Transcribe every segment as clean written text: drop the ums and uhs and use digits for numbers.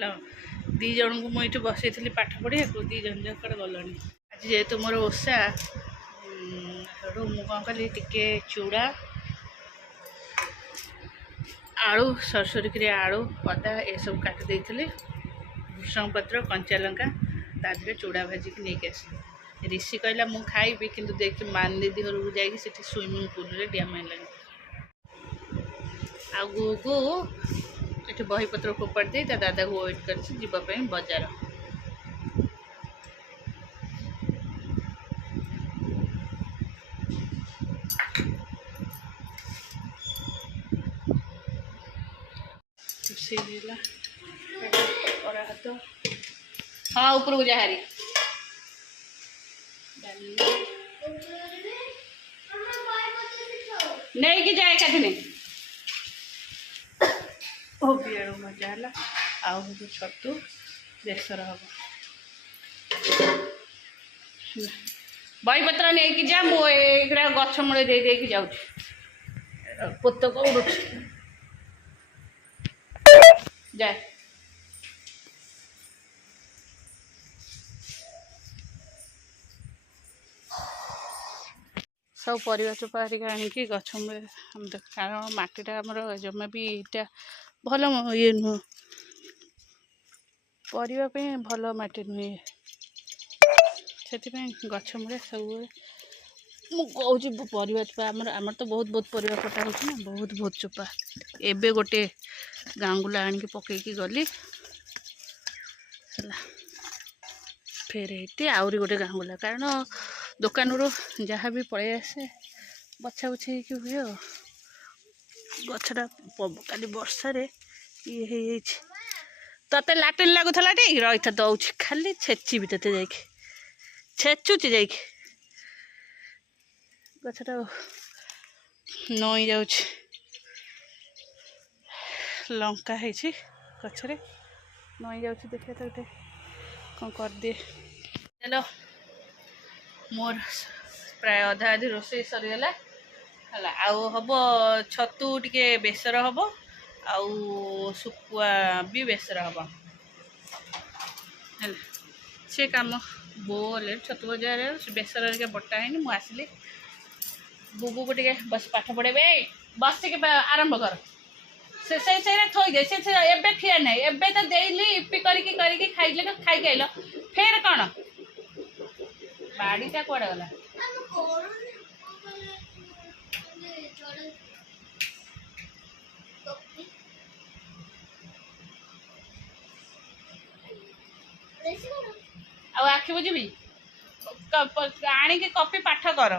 दी जन को मुझे बसई थी पाठ पढ़िया दी जन जाक गल आज जेहेतु मोर ओषा मुझे कौन कली टिके चूड़ा आलू सरसरी आलू अदा ये सब काटी देती भूषण पत्र कंचा लंका तादे चूड़ा भाजिक नहीं आसी ऋषि कहला मु खाइबी किंतु देख मान दीदी घर को जाकि स्विमिंग पूल रे डैम है आ गु ये बही पत्र फोपाड़ दे दादा को वेट कर बजार हाथ हाँ ऊपर को जाहारी नहीं कि जाए कठिन बियाड़ मजा है आउ छतु बेसर हम बही पत्र नहीं कि जा मुझे गछ मूल दे जाऊँ पोत को उड़ू जाए सब परिवा चोपा हरिका गछ मूल कारण मटीटा आमर जमा भी इटा भल ये नुह पड़ापी भल मटी नुहे से गछ मूल सब मुझे परिवा चोपा आमर तो बहुत बहुत परिवा कटा हो बहुत बहुत चोपा एबे गोटे गांगुला आनिक पकईकी गली फेर ये आहरी गोटे गांगुला कारण दुकान रू जहाँ भी पलि आसे बछा बुछी हुए गछटा काली वर्षा ये तते लाटिन लगुला टी रही था दौर खाली छेची भी ते जा छेचुची जा गछटा नई जा लंका है गचरे नई जा देखिए तो गोटे कौन कर दिए चलो मोर प्राय अधा अधी रोषे सरीगला है आउ हम छतु टिके बेसर हम आउ सुकुआ भी बेसर हम है से कम बोले छतु बजार बेसर बटा है मुझे आसली बुबू को टे बस पाठ पढ़े बस के आरंभ कर से थोई दे से एबे खिया नहीं एबे तो देली इपी करके खाइले खाई आइल फेर कौन बाड़ीटा कुआड़े गला आखि बुझी आणिक कॉपी पाठ कर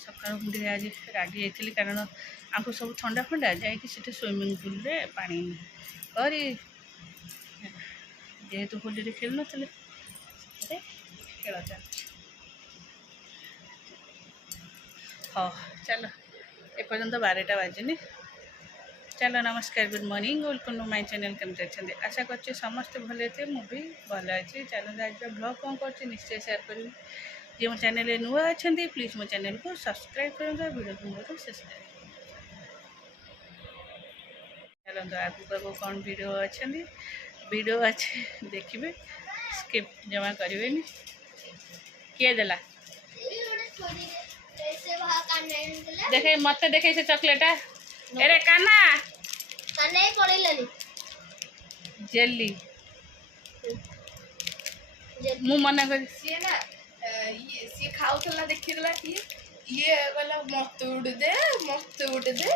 सका मुझे आज रागी जाइली कारण आपको सब ठंडा फंडा जाकि स्विमिंग पूल रे पानी कर जेहेतु होली खेल न खेल चल हाँ चलो एपर्तंत 12टा बाजनी चलो नमस्कार good morning welcome to my channel केमती अच्छे आशा कर समस्ते भले थे मुझे भल अच्छे चलो आज ब्लॉग कौन कर निश्चय शेयर करी जो मो चैनल नुआ अच्छा प्लीज मो चैनल को सब्सक्राइब करें वीडियो को बहुत शेष चलते आगू कौन वीडियो अच्छा वीडियो अच्छे देखिए स्किप जमा करेंगे किए देला देखे मत देखे से चॉकलेट अरे काना जेली मु मना कर सी खाऊला देखीला कि ये कहला मत उड़ दे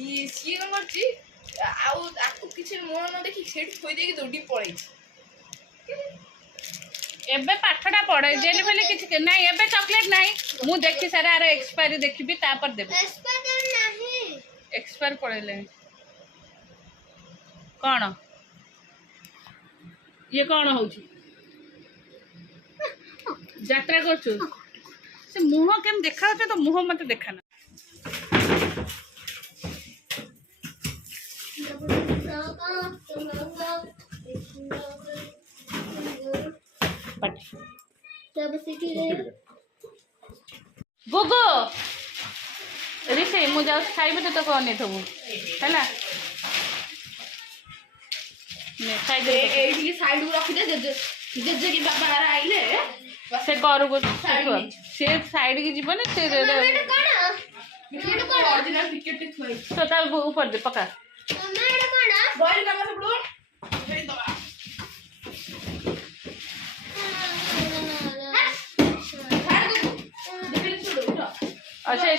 ये सी कौन कर किसी मुह न देखी से थोई दे दौड़ी पड़े एबे पाठटा पढ़े जेली फेली किछि नहीं एबे चॉकलेट नहीं मु देखि सारा आरो एक्सपायरी देखिबी तापर देबे एक्सपायर पड़ेले कौन ये कौन होची यात्रा करछु से मुह केम देखा होते तो मुह मत देखाना गुगु ऋषि मुझे खाइबे तो कौन थबू है साइड ଏଇଠିକି ସାଇଡକୁ ରଖିଦେ ଜେଜେ କି ବାବା ଆଇଲେ से घर को Side में। से साइड की जीवन से ଅରିଜିନାଲ ଟିକେଟ ଟେ ଥୁଆ ହେଇଛି तो ता ऊपर दे पका ବଏଲ କାମ ସେପଟୁ ଦେଇଦବା और से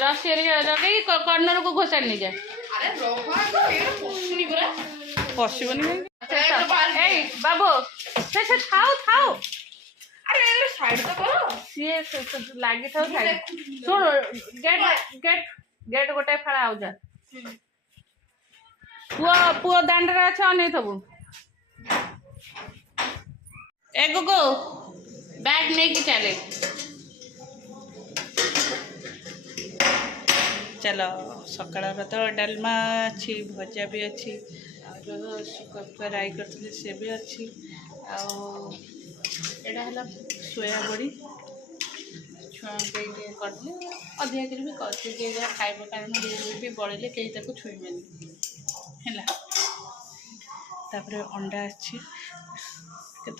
रस्सी लगे कॉर्नर को घोषाड़ नहीं जाए ଆରେ ରହ ଏଇଟା ପଶୁନି ପରା पशुबनी बाबू से थाओ थाओ ଆରେ ଏଇଟା ସାଇଡ ତ କର सी लगी था साइड सुन गेट गेट गेट गोटे फाड़ा आउ जा पुआ पुआ दांड रे अच्छा नहीं थबु ए गो बैग नहीं की चले चलो सकाळ तो डालमा अच्छी भजा भी अच्छी और फ्राई करते से भी अच्छी आड़ा है सोया बड़ी छुआ करते अधिका कर भी करते खाइब कारण भी बड़े कहीं छुईबेनि है अंडा अच्छी के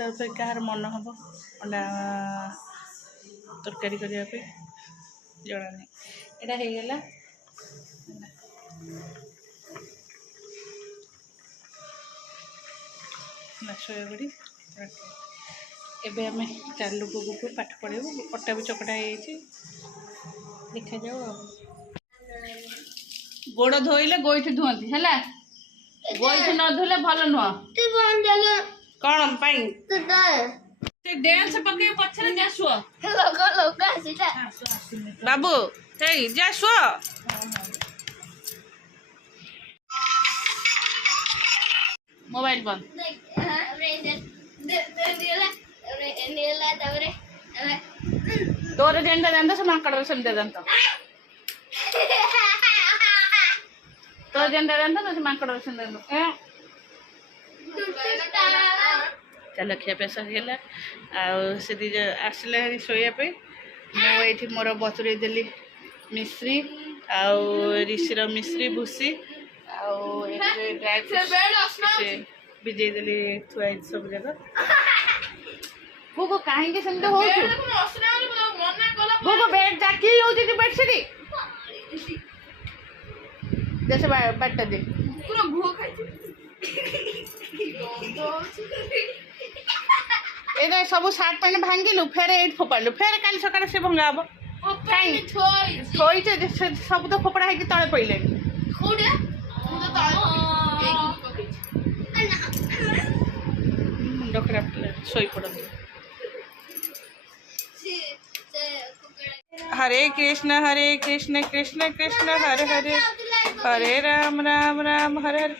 कहार मन हम अंडा तरकारी करने जना नहीं यहाँ होगला सोया बड़ी एबे आम चालू को पाठ पढ़ेबू अटा भी चकटा देखा जाओ गोड़ धोइले गोईठी धुअंती है गोईठी न धोले भल नुह कौन पाई डांस पके पछरे जा सुओ बाबू हे जा सुओ मोबाइल बंद तोर जेंदा देंदा से माकड़ से दे देंता तो जेंदा देंदा से माकड़ से दे दो चल खिया पैसा गेला आ से दी आसले हरी सोया पे मो एठी मोर बतुरे देली मिश्री आ ऋषिर मिश्री भूसी आ ड्राई फ्रूट्स विजय देली थुआ सब जगह वो कहीं सेमती हो बेड जाकी होती बेडसीट जैसे बैठा दे पूरा भूख खाइছি ए सब सार्ट पैंट भांगिलु फेर एट फोपाड़ू फेर काल सकाଳେ से भंगा हम थोई सब तो फोपड़ा है तले पड़े मुंड खराब शोई पड़े हरे कृष्ण कृष्ण कृष्ण हरे हरे हरे राम राम राम हरे हरे